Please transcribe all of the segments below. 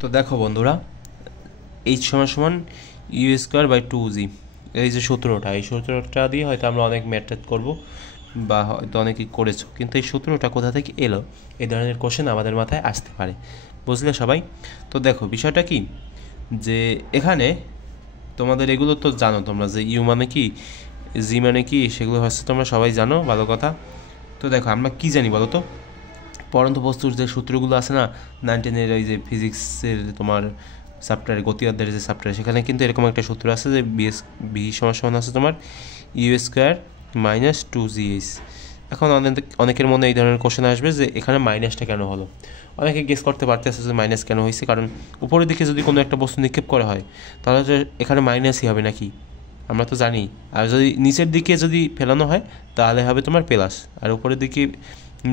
তো দেখো বন্ধুরা, এইচ সমান সমান ইউ স্কোয়ার বাই 2g, এই যে সূত্রটা, এই সূত্রটা দিয়ে হয়তো আমরা অনেক ম্যাথ করবো বা হয়তো অনেকেই করেছো, কিন্তু এই সূত্রটা কোথা থেকে এলো, এই ধরনের কোশ্চেন আমাদের মাথায় আসতে পারে। বুঝলে সবাই? তো দেখো বিষয়টা কি, যে এখানে তোমাদের এগুলো তো জানো তোমরা, যে ইউ মানে কি, জি মানে কি, সেগুলো হচ্ছে তোমরা সবাই জানো, ভালো কথা। তো দেখো আমরা কি জানি বলো তো, পরন্ত বস্তুর যে সূত্রগুলো আছে না, 19-এর ওই যে ফিজিক্সের তোমার চ্যাপ্টারে, গতি অধ্যায়ের যে চ্যাপ্টারে, সেখানে কিন্তু এরকম একটা সূত্র আছে যে বি সমান আছে তোমার ইউ স্কোয়ার মাইনাস 2gh। এখন অনেকের মনে এই ধরনের কোশ্চেন আসবে যে এখানে মাইনাসটা কেন হলো। অনেকে গেস করতে পারতেছে যে মাইনাস কেন হয়েছে, কারণ উপরের দিকে যদি কোনো একটা বস্তু নিক্ষেপ করা হয় তাহলে তো এখানে মাইনাসই হবে নাকি, আমরা তো জানি। আর যদি নিচের দিকে যদি ফেলানো হয় তাহলে হবে তোমার প্লাস, আর উপরের দিকে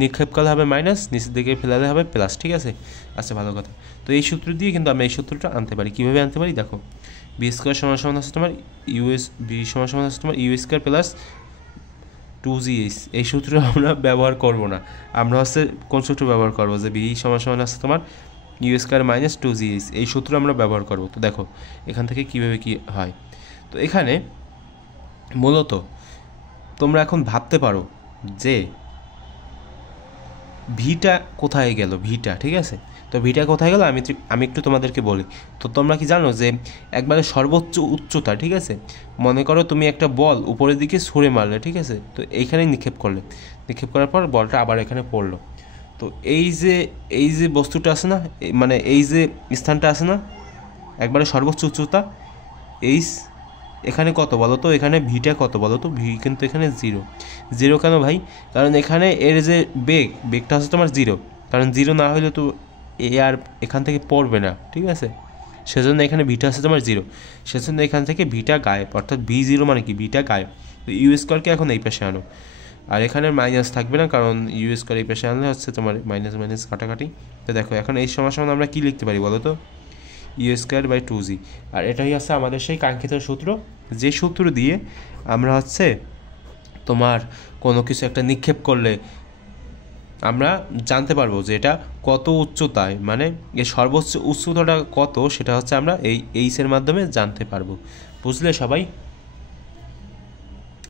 নিক্ষেপ করলে হবে মাইনাস, নিচের দিকে ফেলালে হবে প্লাস। ঠিক আছে, আচ্ছা ভালো কথা। তো এই সূত্র দিয়ে কিন্তু আমরা এই সূত্রটা আনতে পারি। কীভাবে আনতে পারি দেখো, বি স্কোয়ার সমান সমান আছে তোমার বি সমান সমান আছে তোমার ইউ স্কোয়ার প্লাস 2gh। এই সূত্র আমরা ব্যবহার করব না, আমরা হচ্ছে কোন সূত্র ব্যবহার করবো, যে বি সমান সমান আছে তোমার ইউ স্কোয়ার মাইনাস 2gh, এই সূত্র আমরা ব্যবহার করব। তো দেখো এখান থেকে কীভাবে কী হয়। তো এখানে মূলত তোমরা এখন ভাবতে পারো যে ভিটা কোথায় গেল, ভিটা, ঠিক আছে। তো ভিটা কোথায় গেল আমি একটু তোমাদেরকে বলি। তো তোমরা কি জানো যে একবারে সর্বোচ্চ উচ্চতা, ঠিক আছে, মনে করো তুমি একটা বল উপরের দিকে ছুঁড়ে মারলে, ঠিক আছে, তো এইখানে নিক্ষেপ করলে, নিক্ষেপ করার পর বলটা আবার এখানে পড়লো। তো এই যে বস্তুটা আছে না, মানে এই যে স্থানটা আছে না, একবারে সর্বোচ্চ উচ্চতা, এই এখানে কত বলো তো, এখানে ভিটা কত বলো তো, ভি কিন্তু এখানে জিরো। জিরো কেন ভাই? কারণ এখানে এর যে বেগটা হচ্ছে তোমার জিরো, কারণ জিরো না হলে তো এ আর এখান থেকে পড়বে না, ঠিক আছে। সেজন্য এখানে ভিটা আছে তোমার জিরো, সেজন্য এখান থেকে ভিটা গায়েব, অর্থাৎ ভি জিরো মানে কি, ভিটা গায়েব। তো ইউ স্কোয়ারকে এখন এই পাশে আনো, আর এখানে মাইনাস থাকবে না, কারণ ইউ স্কোয়ার এই পাশে আনলে হচ্ছে তোমার মাইনাস মাইনাস কাটাকাটি। তো দেখো এখন এই সমান আমরা কী লিখতে পারি বলো তো, ইউ স্কোয়ার বাই 2g। আর এটাই হচ্ছে আমাদের সেই কাঙ্ক্ষিত সূত্র, যে সূত্র দিয়ে আমরা হচ্ছে তোমার কোনো কিছু একটা নিক্ষেপ করলে আমরা জানতে পারবো যে এটা কত উচ্চতায়, মানে এর সর্বোচ্চ উচ্চতাটা কত, সেটা হচ্ছে আমরা এই এইচের মাধ্যমে জানতে পারবো। বুঝলে সবাই?